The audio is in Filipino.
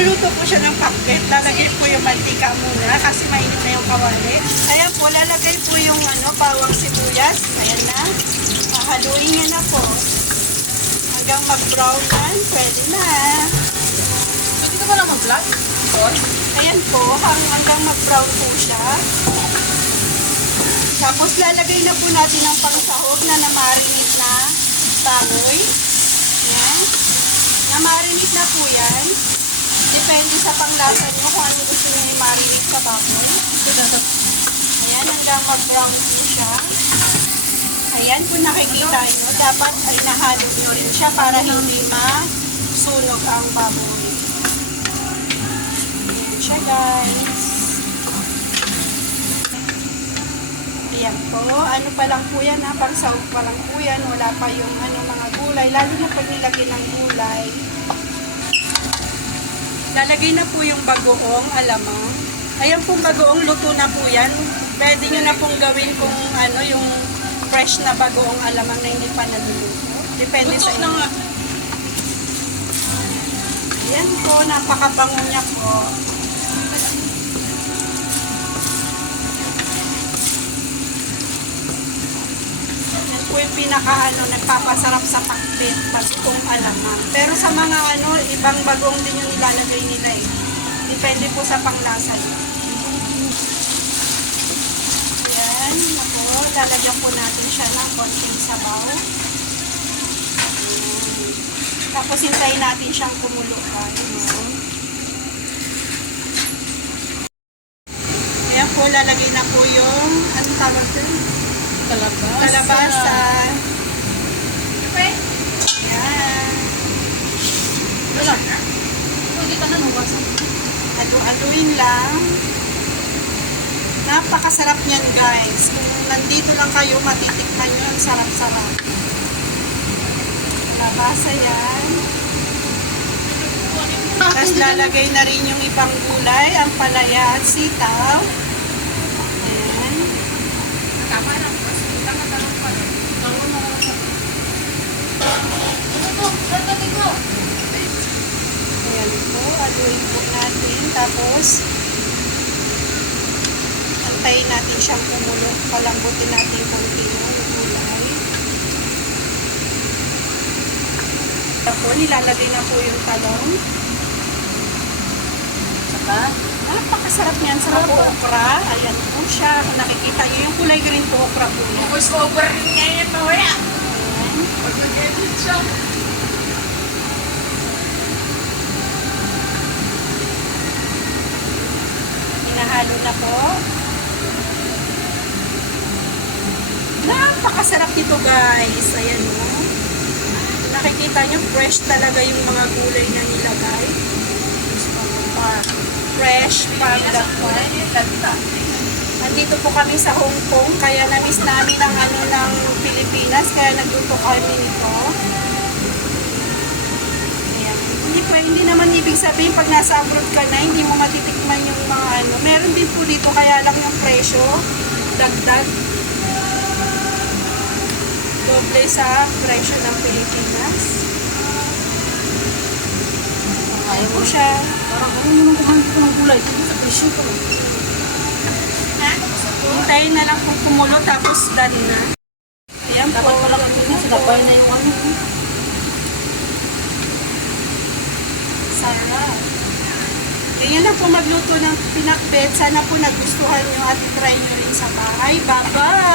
Magluluto po siya ng pakbet. Lalagay po yung mantika muna kasi mainit na yung kawali. Ayan po, lalagay po yung bawang sibuyas. Ayan na. Haluin niya na po. Hanggang mag-brown yan, pwede na. So, dito ba na mag-vlog? Ayan po, hanggang mag-brown po siya. Tapos lalagay na po natin ang pangsahog na na-marinate na baboy. Ayan. Na-marinate na po yan. Depende sa panglasa nyo kung ano gusto nyo i-marinate sa baboy. Ayan, hanggang mag-brown po siya. Ayan, kung nakikita nyo, dapat ay nahalo nyo rin siya para hindi masunog ang baboy. Ayan siya, guys. Ayan po. Ano pa lang po yan, ha? Pangsahog pa lang po yan. Wala pa yung mga gulay. Lalo na pag nilagay ng gulay. Lalagay na po yung bagoong alamang. Ayan pong bagoong luto na po yan. Pwede nyo na pong gawin kung yung fresh na bagoong alamang na hindi pa naluluto. Depende sa inyo. Ayan po, napakabango niya po. Yan po yung nagpapasarap sa pakbet, bagoong alamang. Pero sa mga ibang bagoong din yung nilalagay nila eh. Depende po sa panglasa nyo. Ayan, ako, lalagyan po natin siya ng konting sabaw. Ayan. Tapos hintayin natin siyang kumuluan. Ayan po, lalagay na po yung, anong tawag doon? Kalabasa. Okay. Ayan. Wala. Hindi ka na nuwasan. Alu-aluin lang. Napakasarap niyan, guys. Kung nandito lang kayo, matitikman nyo. Ang sarap-sarap. Kalabasa yan. Tapos lalagay na rin yung ibang gulay, ang palaya at sitaw. Ayan. Tama lang. Tama pa rin. Ayan po, aluin po natin. Tapos, antayin natin siyang kumulo. Palambutin natin konti yung gulay. Tapos, nilalagay na po yung talong. Saka? Napakasarap niyan sa okra. Ayan po siya. Kung nakikita niyo, yung kulay green po, okra po niya. Gusto over rin niya yan, mawaya. Ayan. Pag nag-edit siya. Hinahalo na po. Napakasarap nito, guys. Ayan o. Nakikita niyo, fresh talaga yung mga gulay na nilagay. Fresh panggat po. Nandito po kami sa Hong Kong, kaya na-miss namin ang ng Pilipinas, kaya nagluto kami nito. Ayan. Hindi naman ibig sabihin pag nasa abroad ka na, hindi mo matitikman yung mga Meron din po dito, kaya lang yung presyo, dagdag. Doble sa presyo ng Pilipinas. Ayaw po siya. Parang ano mo nang kumain ko ng gulay. Ito sa presyo ko. Hintayin na lang kung kumulo, tapos done na. Ayan po. Dapat pala kami sa gabay na yung Sarap. Ganyan lang po magluto ng pinakbet. Sana po nagustuhan nyo at i-try nyo rin sa bahay. Bye-bye!